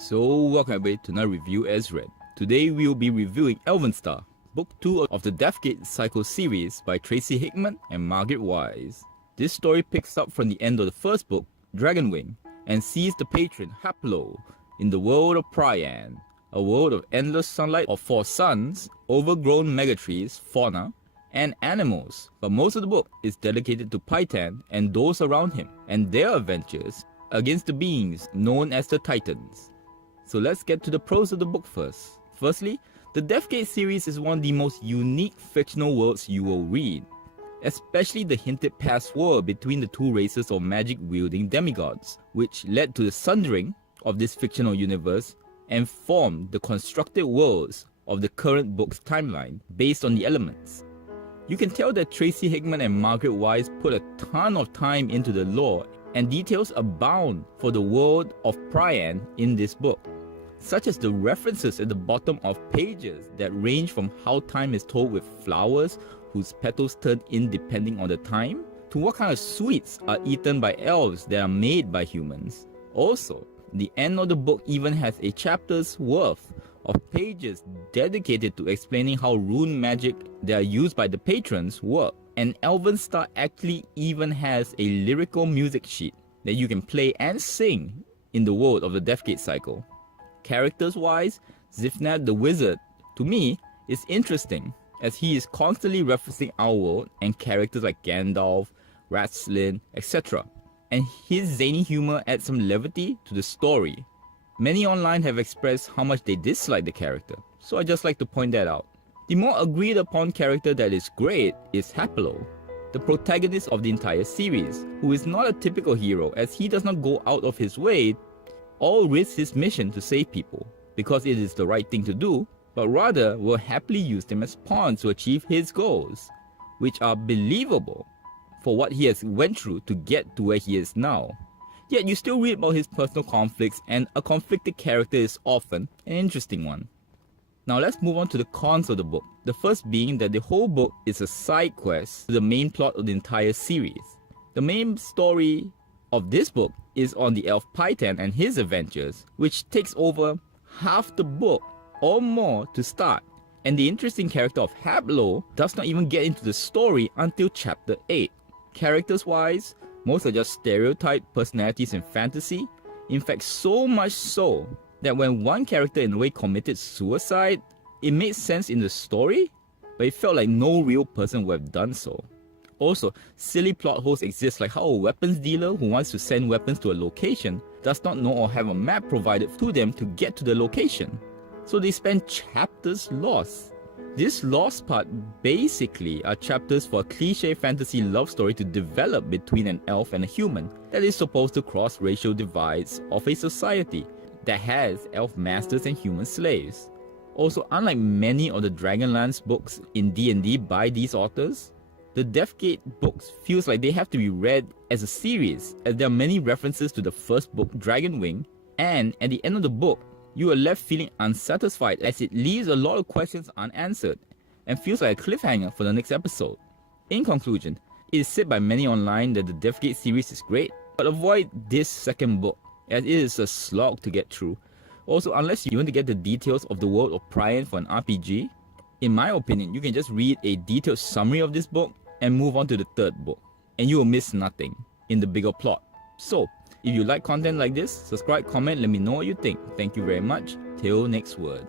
So welcome everybody to another review as read. Today we will be reviewing Elven Star, Book 2 of the Deathgate Cycle series by Tracy Hickman and Margret Weis. This story picks up from the end of the first book, Dragonwing, and sees the patron Haplo in the world of Pyran, a world of endless sunlight of 4 suns, overgrown megatrees, fauna, and animals. But most of the book is dedicated to Pyran and those around him, and their adventures against the beings known as the Titans. So let's get to the pros of the book first. Firstly, the Deathgate series is one of the most unique fictional worlds you will read, especially the hinted past war between the two races of magic-wielding demigods, which led to the sundering of this fictional universe and formed the constructed worlds of the current book's timeline based on the elements. You can tell that Tracy Hickman and Margret Weis put a ton of time into the lore, and details abound for the world of Pyran in this book, such as the references at the bottom of pages that range from how time is told with flowers whose petals turn in depending on the time, to what kind of sweets are eaten by elves that are made by humans. Also, the end of the book even has a chapter's worth of pages dedicated to explaining how rune magic that are used by the patrons work. And Elven Star actually even has a lyrical music sheet that you can play and sing in the world of the Deathgate cycle. Characters wise, Zifnat the Wizard, to me, is interesting as he is constantly referencing our world and characters like Gandalf, Ratzlin, etc. And his zany humor adds some levity to the story. Many online have expressed how much they dislike the character, so I just like to point that out. The more agreed upon character that is great is Haplo, the protagonist of the entire series, who is not a typical hero as he does not go out of his way or risk his mission to save people because it is the right thing to do, but rather will happily use them as pawns to achieve his goals, which are believable for what he has went through to get to where he is now. Yet you still read about his personal conflicts, and a conflicted character is often an interesting one. Now let's move on to the cons of the book, the first being that the whole book is a side quest to the main plot of the entire series. The main story of this book is on the elf Pyran and his adventures, which takes over half the book or more to start, and the interesting character of Haplo does not even get into the story until chapter 8. Characters wise, most are just stereotyped personalities in fantasy, in fact so much so that when one character in a way committed suicide, it made sense in the story, but it felt like no real person would have done so. Also, silly plot holes exist, like how a weapons dealer who wants to send weapons to a location does not know or have a map provided to them to get to the location. So they spend chapters lost. This lost part basically are chapters for a cliche fantasy love story to develop between an elf and a human that is supposed to cross racial divides of a society that has elf masters and human slaves. Also, unlike many of the Dragonlance books in D&D by these authors, the Deathgate books feels like they have to be read as a series, as there are many references to the first book, Dragonwing, and at the end of the book, you are left feeling unsatisfied as it leaves a lot of questions unanswered and feels like a cliffhanger for the next episode. In conclusion, it is said by many online that the Deathgate series is great, but avoid this second book as it is a slog to get through. Also, unless you want to get the details of the world of Pyran for an RPG, in my opinion, you can just read a detailed summary of this book and move on to the third book, and you will miss nothing in the bigger plot. So, if you like content like this, subscribe, comment, let me know what you think. Thank you very much. Till next word.